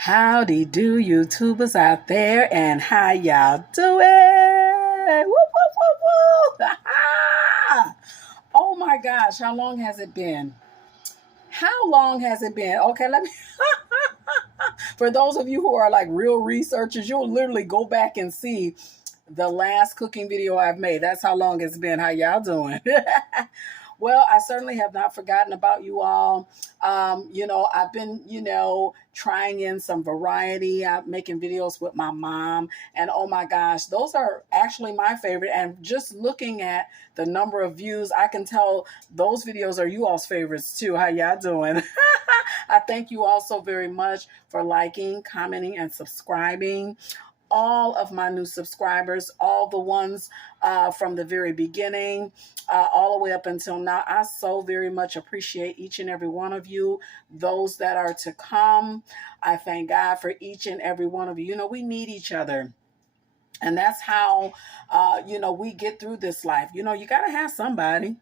Howdy do YouTubers out there, and how y'all doing? Woo, woo, woo, woo. Oh my gosh, how long has it been? How long has it been? Okay, let me for those of you who are like real researchers, you'll literally go back and see the last cooking video I've made. That's how long it's been. How y'all doing? Well, I certainly have not forgotten about you all. I've been, trying in some variety. I'm making videos with my mom. And oh my gosh, those are actually my favorite. And just looking at the number of views, I can tell those videos are you all's favorites too. How y'all doing? I thank you all so very much for liking, commenting, and subscribing. All of my new subscribers, all the ones from the very beginning, all the way up until now. I so very much appreciate each and every one of you. Those that are to come, I thank God for each and every one of you. We need each other. And that's how, we get through this life. You got to have somebody.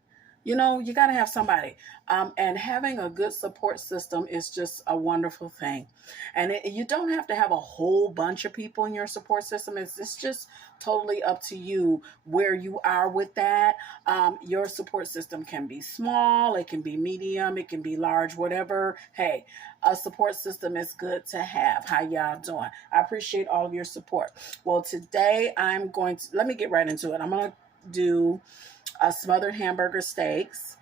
You got to have somebody. And having a good support system is just a wonderful thing. And you don't have to have a whole bunch of people in your support system. It's just totally up to you where you are with that. Your support system can be small, it can be medium, it can be large, whatever. Hey, a support system is good to have. How y'all doing? I appreciate all of your support. Well, today let me get right into it. I'm going to do smothered hamburger steaks.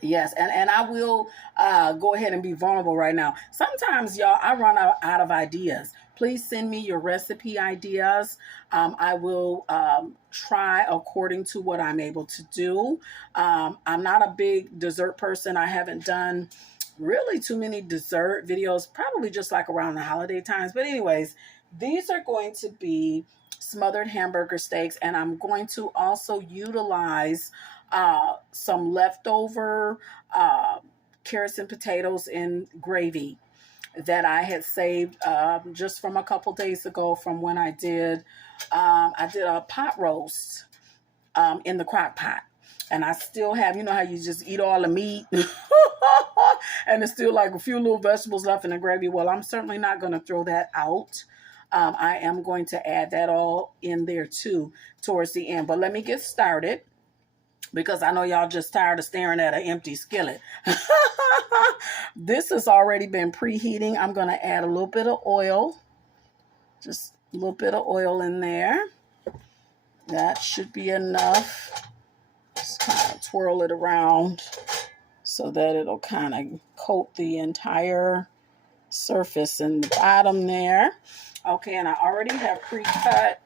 Yes, and I will go ahead and be vulnerable right now. Sometimes, y'all, I run out of ideas. Please send me your recipe ideas. I will try according to what I'm able to do. I'm not a big dessert person. I haven't done really too many dessert videos, probably just like around the holiday times. But anyways, these are going to be smothered hamburger steaks, and I'm going to also utilize some leftover carrots and potatoes in gravy that I had saved just from a couple days ago from when I did a pot roast in the crock pot. And I still have, how you just eat all the meat and there's still like a few little vegetables left in the gravy. Well, I'm certainly not going to throw that out. I am going to add that all in there too towards the end. But let me get started because I know y'all just tired of staring at an empty skillet. This has already been preheating. I'm going to add a little bit of oil. Just a little bit of oil in there. That should be enough. Just kind of twirl it around so that it'll kind of coat the entire surface in the bottom there. Okay, and I already have pre-cut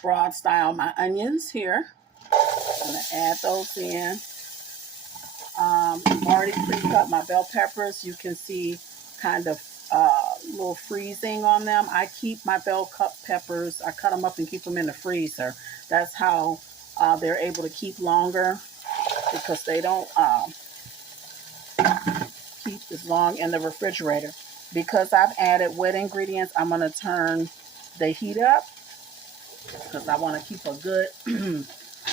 broad style my onions here. I'm going to add those in. I've already pre-cut my bell peppers. You can see kind of a little freezing on them. I keep my bell peppers, I cut them up and keep them in the freezer. That's how they're able to keep longer because they don't keep as long in the refrigerator. Because I've added wet ingredients, I'm going to turn the heat up because I want to keep a good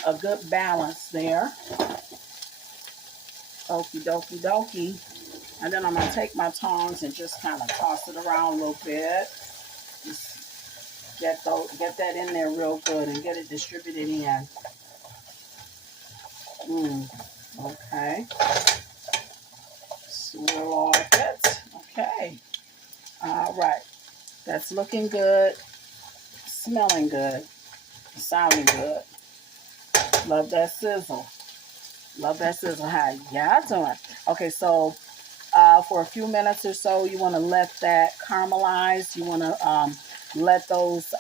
a good balance there. Okie dokie dokie. And then I'm going to take my tongs and just kind of toss it around a little bit. Just get that in there real good and get it distributed in. Okay. Swirl all of it. Okay. All right. That's looking good. Smelling good. Sounding good. Love that sizzle. Love that sizzle. How y'all doing? Okay, so for a few minutes or so, you want to let that caramelize. You want to let those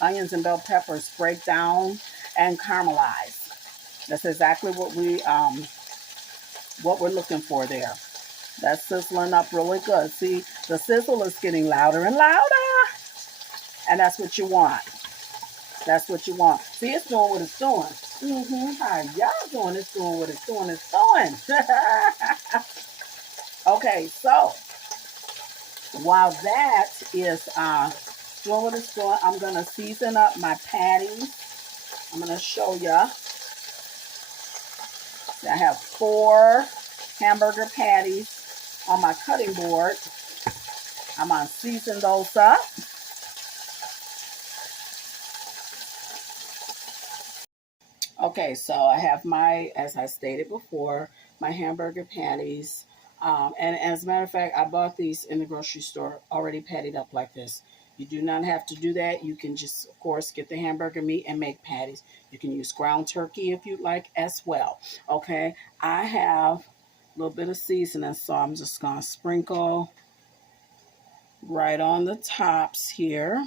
onions and bell peppers break down and caramelize. That's exactly what we're looking for there. That's sizzling up really good. See, the sizzle is getting louder and louder. And that's what you want. That's what you want. See, it's doing what it's doing. How y'all doing? It's doing what it's doing. It's doing. Okay, so while that is doing what it's doing, I'm going to season up my patties. I'm going to show ya. I have 4 hamburger patties on my cutting board. I'm going to season those up. Okay, so I have my, as I stated before, my hamburger patties. And as a matter of fact, I bought these in the grocery store already patted up like this. You do not have to do that. You can just, of course, get the hamburger meat and make patties. You can use ground turkey if you'd like as well. Okay, I have a little bit of seasoning, so I'm just going to sprinkle right on the tops here.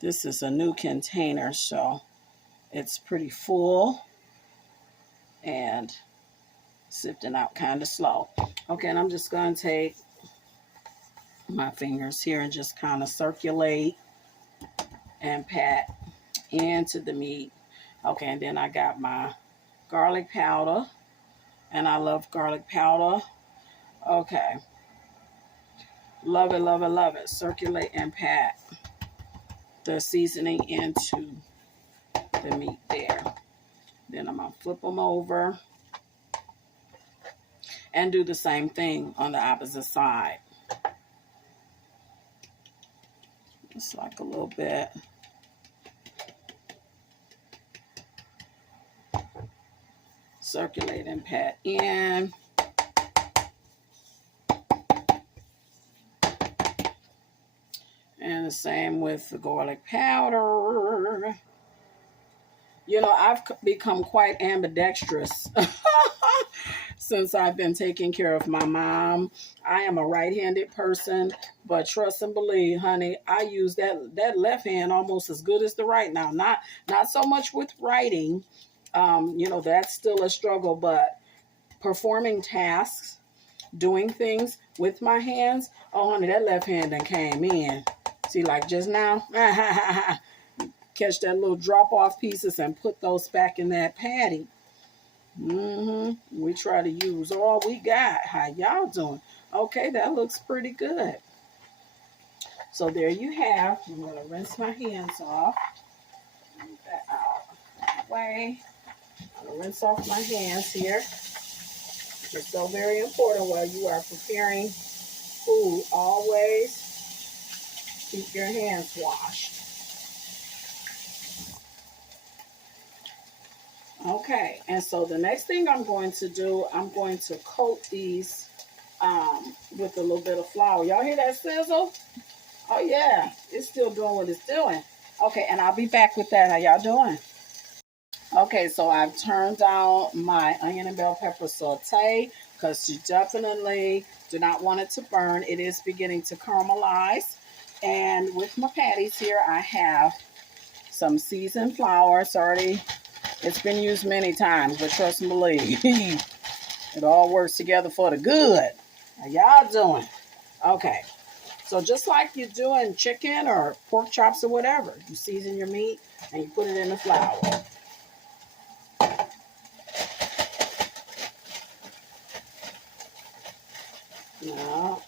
This is a new container, so it's pretty full and sifting out kind of slow. Okay, and I'm just going to take my fingers here and just kind of circulate and pat into the meat. Okay, and then I got my garlic powder, and I love garlic powder. Okay, love it, love it, love it. Circulate and pat the seasoning into the meat there. Then I'm going to flip them over and do the same thing on the opposite side. Just like a little bit. Circulate and pat in. And the same with the garlic powder. You know, I've become quite ambidextrous since I've been taking care of my mom. I am a right-handed person, but trust and believe, honey, I use that left hand almost as good as the right now. Not so much with writing. You know, that's still a struggle, but performing tasks, doing things with my hands, oh, honey, that left hand done came in. See, like just now, catch that little drop-off pieces and put those back in that patty. We try to use all we got. How y'all doing? Okay, that looks pretty good. So there you have. I'm going to rinse my hands off. Move that out of the way. I'm going to rinse off my hands here. It's so very important while you are preparing food. Always keep your hands washed. Okay, and so the next thing I'm going to do, I'm going to coat these with a little bit of flour. Y'all hear that sizzle? Oh yeah, it's still doing what it's doing. Okay, and I'll be back with that. How y'all doing? Okay, so I've turned down my onion and bell pepper saute because you definitely do not want it to burn. It is beginning to caramelize. And with my patties here, I have some seasoned flour. It's been used many times, but trust and believe, it all works together for the good. How y'all doing? Okay, so just like you do in chicken or pork chops or whatever, you season your meat and you put it in the flour. Now,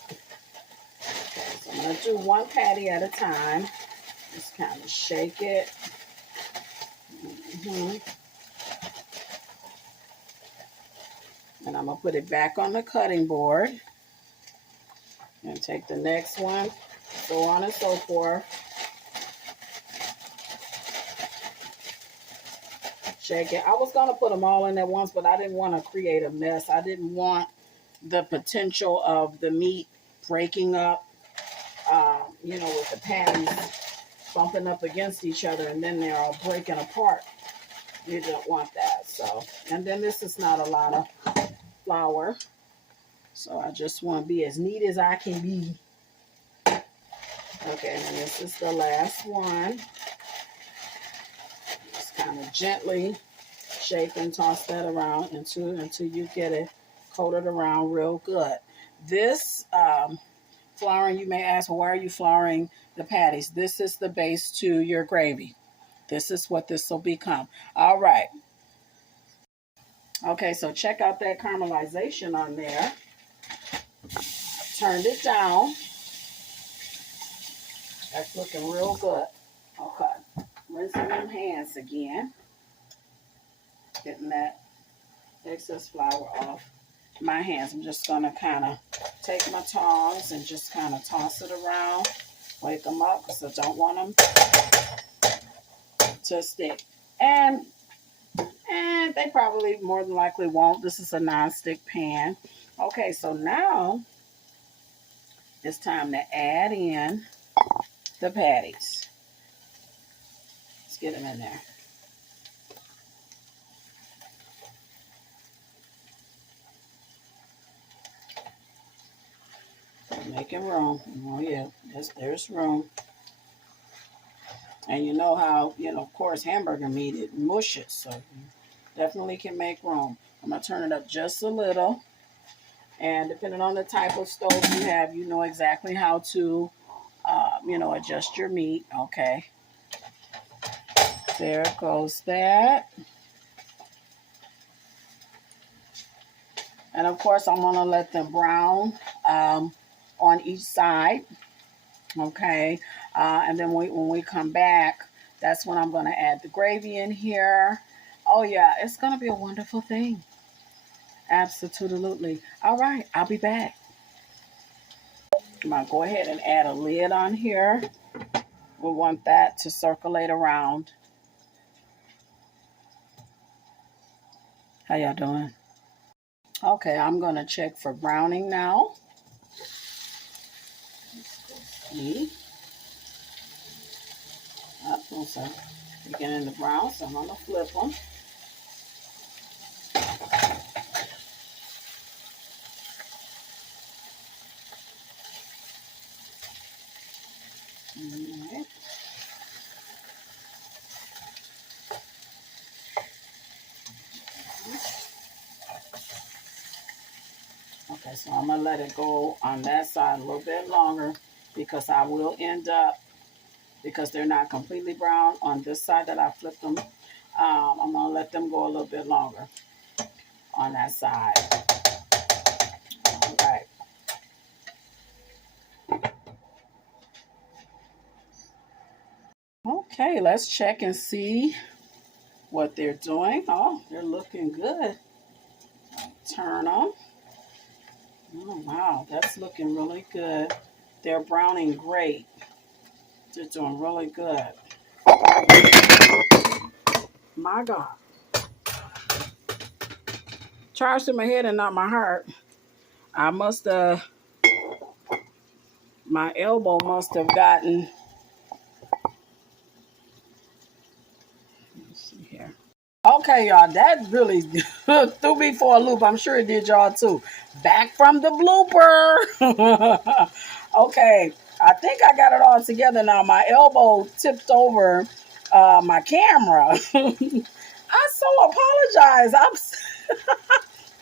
okay, so I'm going to do one patty at a time. Just kind of shake it. And I'm going to put it back on the cutting board. And take the next one. So on and so forth. Shake it. I was going to put them all in at once, but I didn't want to create a mess. I didn't want the potential of the meat breaking up, you know, with the patties bumping up against each other and then they're all breaking apart. You don't want that. So, and then this is not a lot of flour. So I just want to be as neat as I can be. Okay, and this is the last one. Just kind of gently shake and toss that around until you get it coated around real good. This flouring, you may ask, well, why are you flouring the patties? This is the base to your gravy. This is what this will become. All right. Okay, so check out that caramelization on there. Turned it down. That's looking real good. Okay. Rinsing them hands again. Getting that excess flour off. my hands. I'm just going to kind of take my tongs and just kind of toss it around. Wake them up because I don't want them to stick. And they probably more than likely won't. This is a non-stick pan. Okay, so now it's time to add in the patties. Let's get them in there. Making room. Oh yeah, there's room. And you know how, of course, hamburger meat, it mushes. So you definitely can make room. I'm going to turn it up just a little. And depending on the type of stove you have, you know exactly how to, adjust your meat. Okay. There goes that. And of course, I'm going to let them brown on each side. Okay. And then when we come back, that's when I'm going to add the gravy in here. Oh, yeah. It's going to be a wonderful thing. Absolutely. All right. I'll be back. I'm going to go ahead and add a lid on here. We want that to circulate around. How y'all doing? Okay, I'm going to check for browning now. See? So beginning to brown, so I'm going to flip them. Alright. Okay, so I'm going to let it go on that side a little bit longer because I will end up, because they're not completely brown on this side that I flipped them, I'm going to let them go a little bit longer on that side. All right. Okay, let's check and see what they're doing. Oh, they're looking good. Turn them. Oh, wow, that's looking really good. They're browning great. They're doing really good. My God. Charged to my head and not my heart. I must have, my elbow must have gotten, let's see here. Okay, y'all, that really threw me for a loop. I'm sure it did y'all too. Back from the blooper. Okay, I think I got it all together now. My elbow tipped over my camera. I so apologize.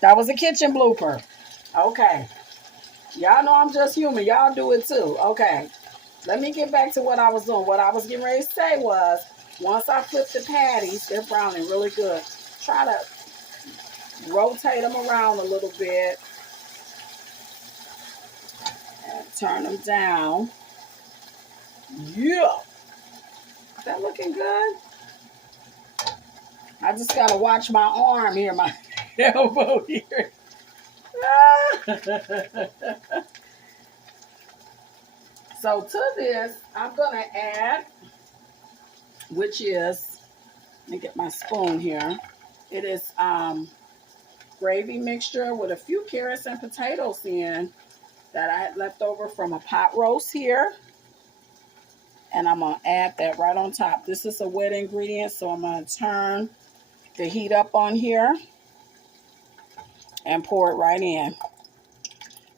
That was a kitchen blooper. Okay. Y'all know I'm just human. Y'all do it too. Okay. Let me get back to what I was doing. What I was getting ready to say was, once I flip the patties, they're browning really good. Try to rotate them around a little bit. And turn them down. Yeah. Is that looking good? I just got to watch my arm here, my elbow here. So to this, I'm going to add, which is, let me get my spoon here. It is gravy mixture with a few carrots and potatoes in that I had left over from a pot roast here. And I'm going to add that right on top. This is a wet ingredient, so I'm going to turn the heat up on here and pour it right in.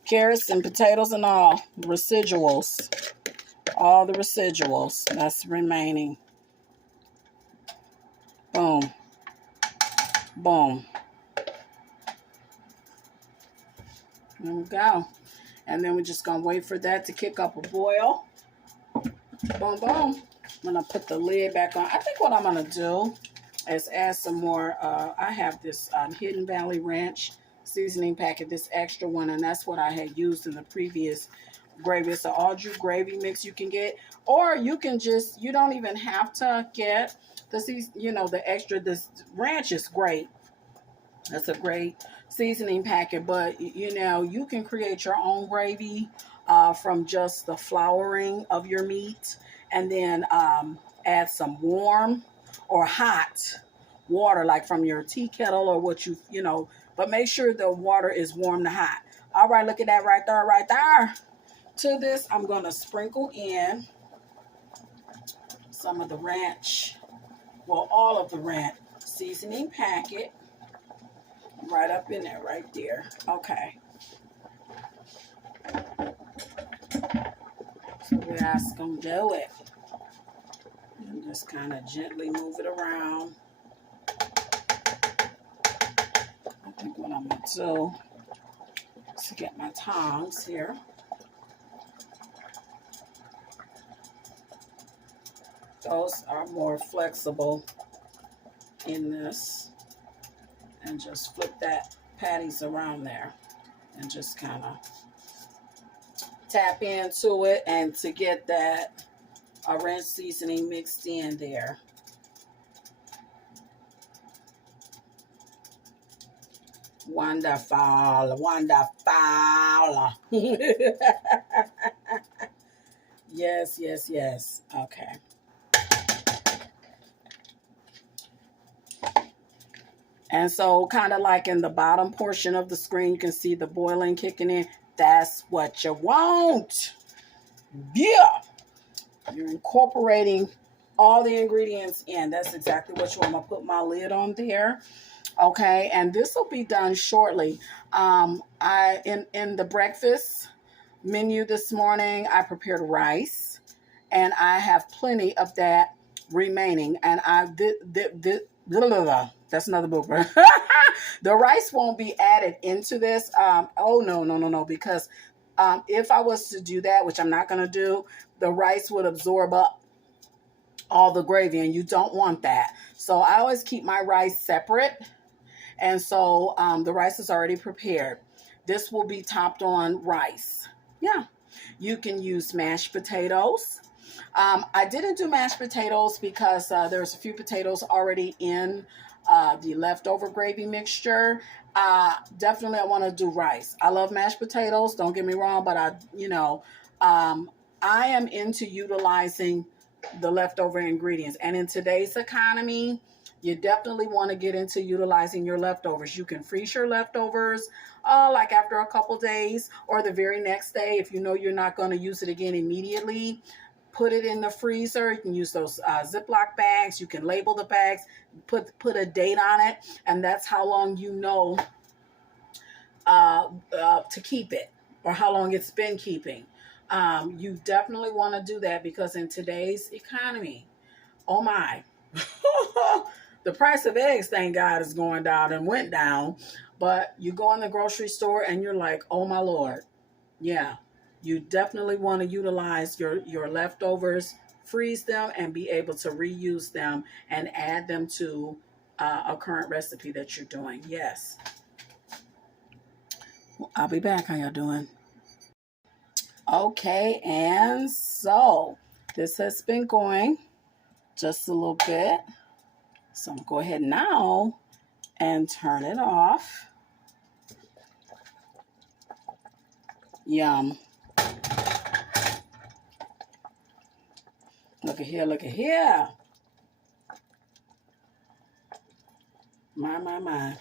Carrots and potatoes and all, residuals. All the residuals that's remaining. Boom. Boom. There we go. And then we're just going to wait for that to kick up a boil. Boom, boom. I'm going to put the lid back on. I think what I'm going to do is add some more. I have this Hidden Valley Ranch seasoning packet, this extra one, and that's what I had used in the previous gravy. It's an all-Drew gravy mix you can get, or you can just, you don't even have to get the, the extra. This ranch is great. That's a great seasoning packet, but you know, you can create your own gravy from just the flouring of your meat, and then add some warm or hot water, like from your tea kettle or what you know, but make sure the water is warm to hot. All right, look at that right there, right there. To this, I'm going to sprinkle in some of the ranch, well, all of the ranch seasoning packet. Right up in there, right there. Okay. So we're just gonna do it. And just kind of gently move it around. I think what I'm gonna do is to get my tongs here. Those are more flexible in this. And just flip that patties around there and just kind of tap into it, and to get that ranch seasoning mixed in there. Wonderful, wonderful. Yes, yes, yes. Okay. And so kind of like in the bottom portion of the screen, you can see the boiling kicking in. That's what you want. Yeah. You're incorporating all the ingredients in. That's exactly what you want. I'm going to put my lid on there. Okay. And this will be done shortly. In the breakfast menu this morning, I prepared rice, and I have plenty of that remaining. And that's another blooper. The rice won't be added into this. Oh, no. Because if I was to do that, which I'm not going to do, the rice would absorb up all the gravy, and you don't want that. So I always keep my rice separate. And so the rice is already prepared. This will be topped on rice. Yeah. You can use mashed potatoes. I didn't do mashed potatoes because there's a few potatoes already in the leftover gravy mixture. Definitely I want to do rice. I love mashed potatoes, don't get me wrong, but I am into utilizing the leftover ingredients. And in today's economy, you definitely want to get into utilizing your leftovers. You can freeze your leftovers like after a couple days or the very next day. If you know you're not going to use it again immediately, put it in the freezer. You can use those Ziploc bags. You can label the bags, put a date on it, and that's how long you know to keep it, or how long it's been keeping. You definitely want to do that, because in today's economy, oh my, the price of eggs, thank God, is going down and went down. But you go in the grocery store and you're like, oh my Lord. Yeah, you definitely want to utilize your leftovers, freeze them, and be able to reuse them and add them to a current recipe that you're doing. Yes. Well, I'll be back. How y'all doing? Okay, and so this has been going just a little bit. So I'm going to go ahead now and turn it off. Yum. Look at here, look at here. My.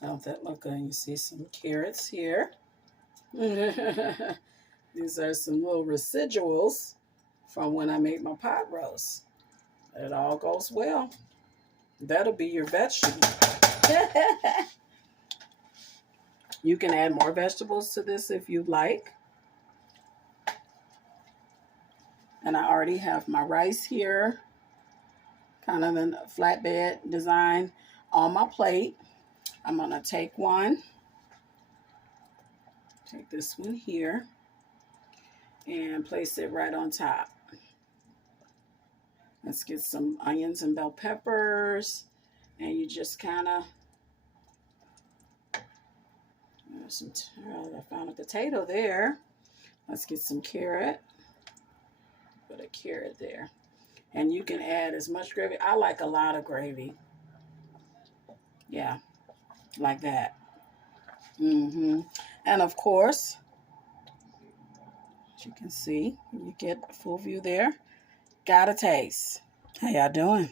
Don't that look good? You see some carrots here. These are some little residuals from when I made my pot roast. It all goes well. That'll be your vegetable. You can add more vegetables to this if you'd like. And I already have my rice here, kind of in a flatbed design on my plate. I'm going to take this one here, and place it right on top. Let's get some onions and bell peppers, and you just kind of, I found a potato there. Let's get some carrot. Put a carrot there. And you can add as much gravy. I like a lot of gravy. Yeah, like that. And of course, as you can see, you get a full view there. Gotta taste. How y'all doing?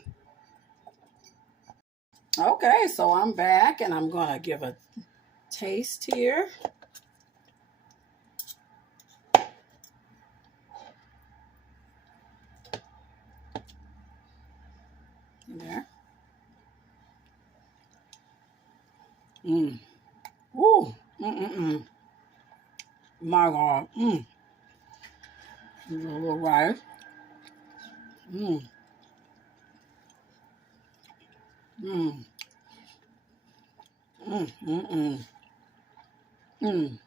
Okay, so I'm back and I'm gonna give a taste here. There. Ooh. My God. A little rice. Mmm. Mmm. Mmm. Mmm. Mmm.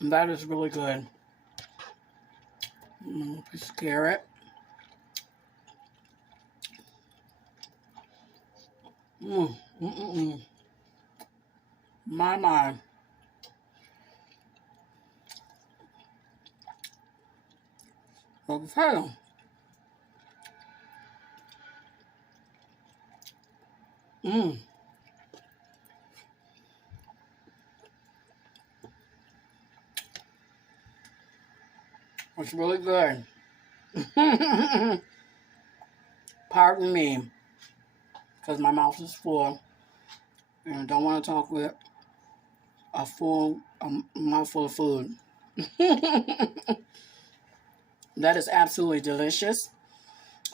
That is really good. Piece of carrot. My. Okay. It's really good. Pardon me, because my mouth is full and I don't want to talk with a mouthful of food. That is absolutely delicious.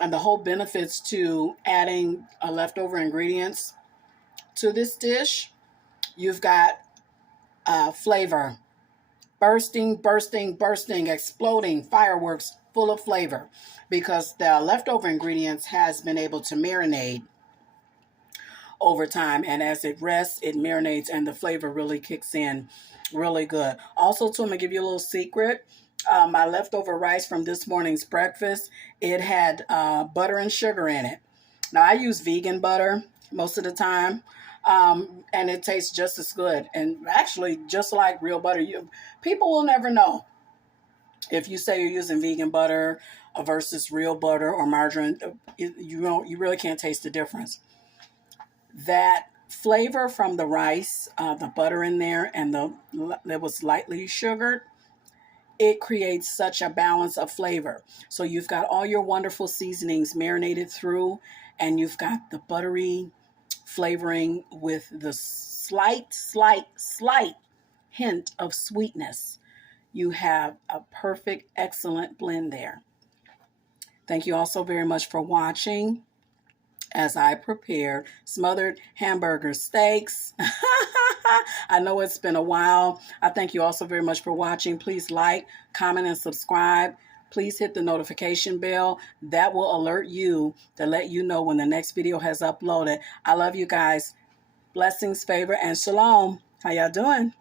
And the whole benefits to adding leftover ingredients to this dish, you've got flavor. Bursting, exploding fireworks full of flavor because the leftover ingredients has been able to marinate over time, and as it rests it marinates and the flavor really kicks in really good. Also too, I'm gonna give you a little secret. My leftover rice from this morning's breakfast, it had butter and sugar in it. Now I use vegan butter most of the time, and it tastes just as good and actually just like real butter. People will never know if you say you're using vegan butter versus real butter or margarine. You really can't taste the difference. That flavor from the rice, the butter in there, and it was lightly sugared. It creates such a balance of flavor. So you've got all your wonderful seasonings marinated through, and you've got the buttery flavoring with the slight hint of sweetness. You have a perfect, excellent blend there. Thank you all so very much for watching as I prepare smothered hamburger steaks. I know it's been a while. I thank you all so very much for watching. Please like, comment, and subscribe. Please hit the notification bell. That will alert you to let you know when the next video has uploaded. I love you guys. Blessings, favor, and shalom. How y'all doing?